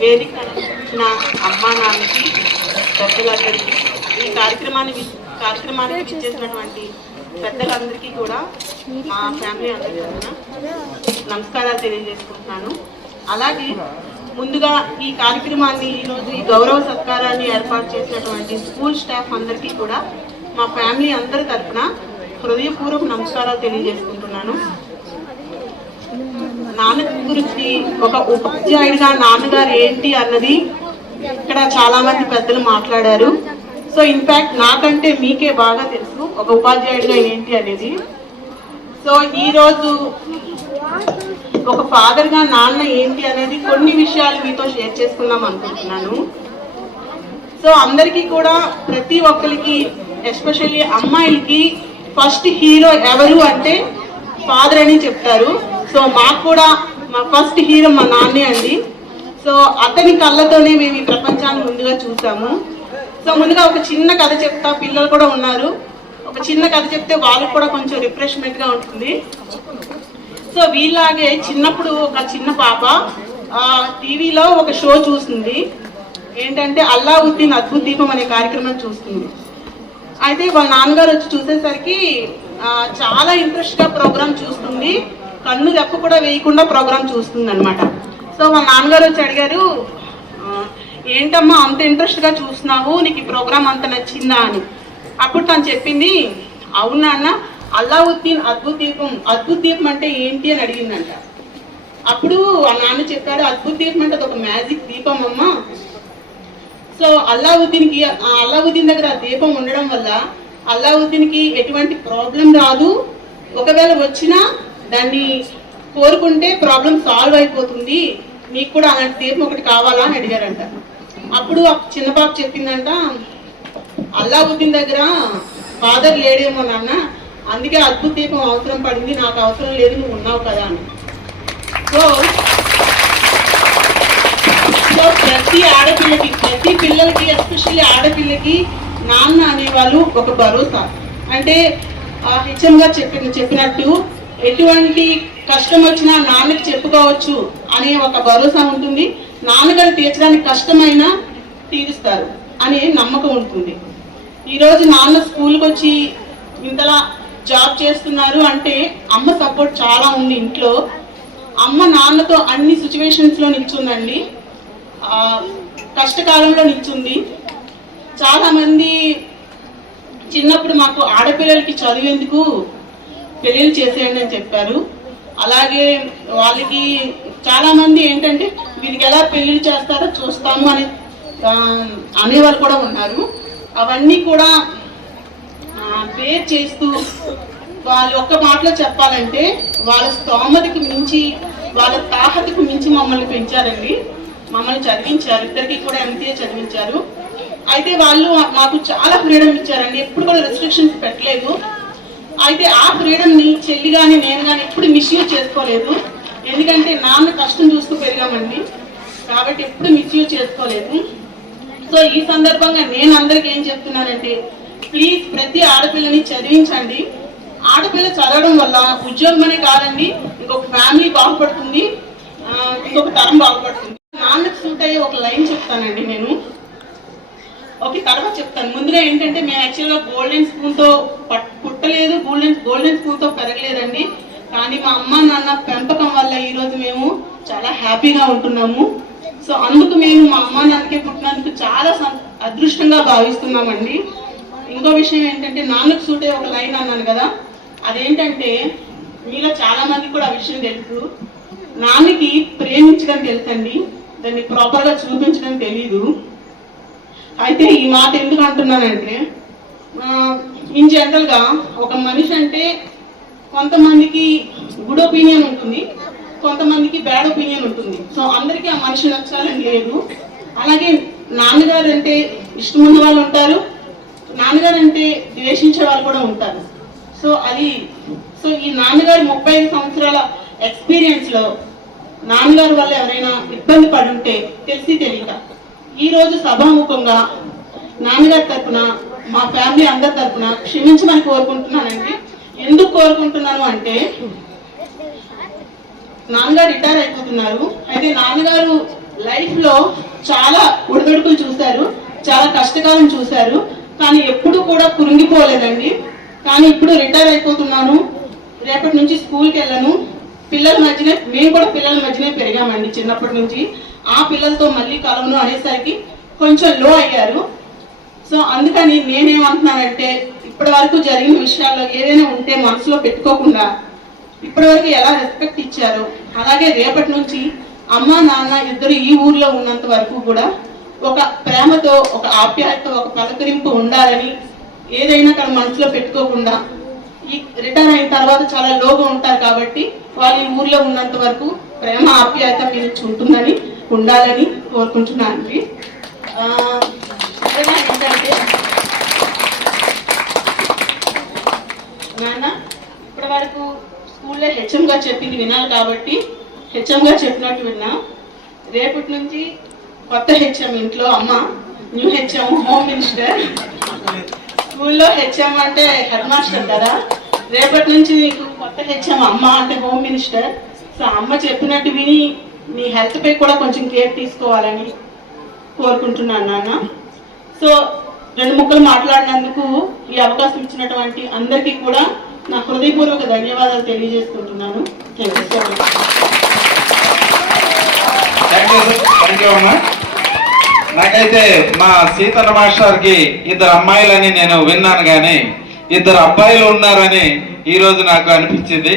వేదిక నా అమ్మా నాన్నకి పెద్దలందరికీ ఈ కార్యక్రమాన్ని కార్యక్రమానికి ఇచ్చేసినటువంటి పెద్దలందరికీ కూడా మా ఫ్యామిలీ అందరి నమస్కారాలు తెలియజేసుకుంటున్నాను. అలాగే ముందుగా ఈ కార్యక్రమాన్ని ఈరోజు ఈ గౌరవ సత్కారాన్ని ఏర్పాటు చేసినటువంటి స్కూల్ స్టాఫ్ అందరికీ కూడా మా ఫ్యామిలీ అందరి తరఫున హృదయపూర్వక నమస్కారాలు తెలియజేసుకుంటున్నాను. నాన్న గురించి ఒక ఉపాధ్యాయుడిగా నాన్నగారు ఏంటి అన్నది ఇక్కడ చాలా మంది పెద్దలు మాట్లాడారు. సో ఇన్ఫాక్ట్ నాకంటే మీకే బాగా తెలుసు ఒక ఉపాధ్యాయుడిగా ఏంటి అనేది. సో ఈరోజు ఒక ఫాదర్గా నాన్న ఏంటి అనేది కొన్ని విషయాలు మీతో షేర్ చేసుకుందాం అనుకుంటున్నాను. సో అందరికీ కూడా ప్రతి ఒక్కరికి ఎస్పెషల్లీ అమ్మాయిలకి ఫస్ట్ హీరో ఎవరు అంటే ఫాదర్ అని చెప్తారు. సో మాకు కూడా మా ఫస్ట్ హీరో మా నాన్నే అండి. సో అతని కళ్ళతోనే మేము ఈ ప్రపంచాన్ని ముందుగా చూసాము. సో ముందుగా ఒక చిన్న కథ చెప్తా పిల్లలు కూడా ఉన్నారు. ఒక చిన్న కథ చెప్తే వాళ్ళకి కూడా కొంచెం రిఫ్రెష్మెంట్గా ఉంటుంది. సో వీళ్ళలాగే చిన్నప్పుడు ఒక చిన్న పాప టీవీలో ఒక షో చూసింది. ఏంటంటే అల్లావుద్దీన్ అద్భుత దీపం అనే కార్యక్రమం చూస్తుంది. అయితే వాళ్ళ నాన్నగారు వచ్చి చూసేసరికి చాలా ఇంట్రెస్ట్గా ప్రోగ్రామ్ చూస్తుంది కన్ను రెప్ప కూడా వేయకుండా ప్రోగ్రాం చూస్తుంది అనమాట సో మా నాన్నగారు వచ్చి అడిగారు ఏంటమ్మా అంత ఇంట్రెస్ట్గా చూస్తున్నావు? నీకు ఈ ప్రోగ్రాం అంత నచ్చిందా అని. అప్పుడు తను చెప్పింది అవునా అన్న అల్లావుద్దీన్ అద్భుత దీపం అద్భుత దీపం అంటే ఏంటి అని అడిగిందంట. అప్పుడు ఆ నాన్న చెప్పాడు అద్భుత దీపం అంటే ఒక మ్యాజిక్ దీపం అమ్మ. సో అల్లావుద్దీన్కి అల్లావుద్దీన్ దగ్గర ఆ దీపం ఉండడం వల్ల అల్లావుద్దీన్కి ఎటువంటి ప్రాబ్లం రాదు. ఒకవేళ వచ్చినా దాన్ని కోరుకుంటే ప్రాబ్లం సాల్వ్ అయిపోతుంది. మీకు కూడా అలాంటి దీపం ఒకటి కావాలా అని అడిగారంట. అప్పుడు చిన్న పాప చెప్పిందంట అల్లావుద్దీన్ దగ్గర ఫాదర్ లేడేమో నాన్న అందుకే అద్భుత దీపం అవసరం పడింది నాకు అవసరం లేదు నువ్వు ఉన్నావు కదా అని. సో సో ప్రతి ఆడపిల్లకి ప్రతి పిల్లలకి ఎస్పెషల్లీ ఆడపిల్లకి నాన్న అనేవాళ్ళు ఒక భరోసా. అంటే హెచ్ఎం గారు చెప్పిన చెప్పినట్టు ఎటువంటి కష్టం వచ్చినా నాన్నకి చెప్పుకోవచ్చు అనే ఒక భరోసా ఉంటుంది. నాన్నగారు తీర్చడానికి కష్టమైనా తీరుస్తారు అనే నమ్మకం ఉంటుంది. ఈరోజు నాన్న స్కూల్కి వచ్చి ఇంతలా జాబ్ చేస్తున్నారు అంటే అమ్మ సపోర్ట్ చాలా ఉంది ఇంట్లో. అమ్మ నాన్నతో అన్ని సిచ్యువేషన్స్లో నిల్చుందండి. కష్టకాలంలో నిల్చుంది. చాలామంది చిన్నప్పుడు మాకు ఆడపిల్లలకి చదివేందుకు పెళ్ళి చేసేయండి అని చెప్పారు. అలాగే వాళ్ళకి చాలా మంది ఏంటంటే వీరికి ఎలా పెళ్ళి చేస్తారో చూస్తాము అని అనేవారు అనేవాళ్ళు కూడా ఉన్నారు. అవన్నీ కూడా పేర్ చేస్తూ వాళ్ళు ఒక్క మాటలో చెప్పాలంటే వాళ్ళ స్తోమతకు మించి వాళ్ళ తాహతకు మించి మమ్మల్ని పెంచారండి. మమ్మల్ని చదివించారు. ఇద్దరికి కూడా ఎంతే చదివించారు. అయితే వాళ్ళు మాకు చాలా ఫ్రీడమ్ ఇచ్చారండి. ఎప్పుడు కూడా రెస్ట్రిక్షన్స్ పెట్టలేదు. అయితే ఆ ప్రేరణని చెల్లి కానీ నేను కానీ ఎప్పుడు మిస్యూజ్ చేసుకోలేదు. ఎందుకంటే నాన్న కష్టం చూస్తూ పెరిగామండి. కాబట్టి ఎప్పుడు మిస్యూజ్ చేసుకోలేదు. సో ఈ సందర్భంగా నేను అందరికి ఏం చెప్తున్నానంటే ప్లీజ్ ప్రతి ఆడపిల్లని చదివించండి. ఆడపిల్ల చదవడం వల్ల ఉద్యోగమనే కాదండి ఇంకొక ఫ్యామిలీ బాగుపడుతుంది. ఇంకొక తరం బాగుపడుతుంది. నాన్నకు సూట్ అయ్యే ఒక లైన్ చెప్తానండి నేను. ఓకే తర్వాత చెప్తాను. ముందుగా ఏంటంటే మేము యాక్చువల్గా గోల్డెన్ స్పూన్తో పట్టు పుట్టలేదు గోల్డెన్ గోల్డెన్ స్పూన్తో పెరగలేదండి. కానీ మా అమ్మ నాన్న పెంపకం వల్ల ఈరోజు మేము చాలా హ్యాపీగా ఉంటున్నాము. సో అందుకు మేము మా అమ్మ నాన్నకే పుట్టినందుకు చాలా సం- అదృష్టంగా భావిస్తున్నామండి. ఇంకో విషయం ఏంటంటే నాన్నకు సూటే ఒక లైన్ అన్నాను కదా అదేంటంటే మీలో చాలా మందికి కూడా ఆ విషయం తెలుసు. నాన్నకి ప్రేమించడం తెలుసండి. దాన్ని ప్రాపర్గా చూపించడం తెలీదు. అయితే ఈ మాట ఎందుకు అంటున్నానంటే ఇన్ జనరల్గా ఒక మనిషి అంటే కొంతమందికి గుడ్ ఒపీనియన్ ఉంటుంది కొంతమందికి బ్యాడ్ ఒపీనియన్ ఉంటుంది. సో అందరికీ ఆ మనిషి నచ్చాలని లేదు. అలాగే నాన్నగారు అంటే ఇష్టం ఉన్న వాళ్ళు ఉంటారు నాన్నగారు అంటే ద్వేషించే వాళ్ళు కూడా ఉంటారు. సో అది సో ఈ నాన్నగారి ముప్పై ఐదు సంవత్సరాల ఎక్స్పీరియన్స్లో నాన్నగారు వల్ల ఎవరైనా ఇబ్బంది పడి ఉంటే తెలిసి తెలియక ఈరోజు సభాముఖంగా నాన్నగారి తరఫున మా ఫ్యామిలీ అందరి తరఫున క్షమించమని కోరుకుంటున్నానండి. ఎందుకు కోరుకుంటున్నాను అంటే నాన్నగారు రిటైర్ అయిపోతున్నారు. అయితే నాన్నగారు లైఫ్లో చాలా ఒడిదొడుకులు చూశారు చాలా కష్టకాలం చూశారు కానీ ఎప్పుడు కూడా కురింగిపోలేదండి కానీ ఇప్పుడు రిటైర్ అయిపోతున్నాను. రేపటి నుంచి స్కూల్కి వెళ్ళను. పిల్లల మధ్యనే మేము కూడా పిల్లల మధ్యనే పెరిగామండి చిన్నప్పటి నుంచి. ఆ పిల్లలతో మళ్ళీ కలవను అనేసరికి కొంచెం లో అయ్యారు. సో అందుకని నేనేమంటున్నానంటే ఇప్పటి వరకు జరిగిన విషయాల్లో ఏదైనా ఉంటే మనసులో పెట్టుకోకుండా ఇప్పటివరకు ఎలా రెస్పెక్ట్ ఇచ్చారో అలాగే రేపటి నుంచి అమ్మ నాన్న ఇద్దరు ఈ ఊర్లో ఉన్నంత వరకు కూడా ఒక ప్రేమతో ఒక ఆప్యాయత ఒక పలకరింపు ఉండాలని ఏదైనా కానీ మనసులో పెట్టుకోకుండా ఈ రిటర్న్ అయిన తర్వాత చాలా లోగా ఉంటారు కాబట్టి వాళ్ళు ఈ ఊర్లో ఉన్నంత వరకు ప్రేమ ఆప్యాయత మీరు ఉంటుందని ఉండాలని కోరుకుంటున్నానండి. ఆ, ఏంటంటే నాన్న ఇప్పటి వరకు స్కూల్లో హెచ్ఎంగా చెప్పింది వినాలి కాబట్టి హెచ్ఎంగా చెప్పినట్టు విన్నా. రేపటి నుంచి కొత్త హెచ్ఎం ఇంట్లో అమ్మ న్యూ హెచ్ఎం హోమ్ మినిస్టర్. స్కూల్లో హెచ్ఎం అంటే హెడ్ మాస్టర్ కదా. రేపటి నుంచి నీకు కొత్త హెచ్ఎం అమ్మ అంటే హోమ్ మినిస్టర్. సో అమ్మ చెప్పినట్టు విని నీ హెల్త్ పై కూడా కొంచెం కేర్ తీసుకోవాలని కోరుకుంటున్నాను నాన్న. సో రెండు ముక్కలు మాట్లాడినందుకు ఈ అవకాశం ఇచ్చినటువంటి అందరికీ కూడా నా హృదయపూర్వక ధన్యవాదాలు తెలియజేసుకుంటున్నాను. థ్యాంక్ యూ నాకైతే మా సీతన్న మాస్టర్కి ఇద్దరు అమ్మాయిలని నేను విన్నాను కానీ ఇద్దరు అబ్బాయిలు ఉన్నారని ఈరోజు నాకు అనిపించింది.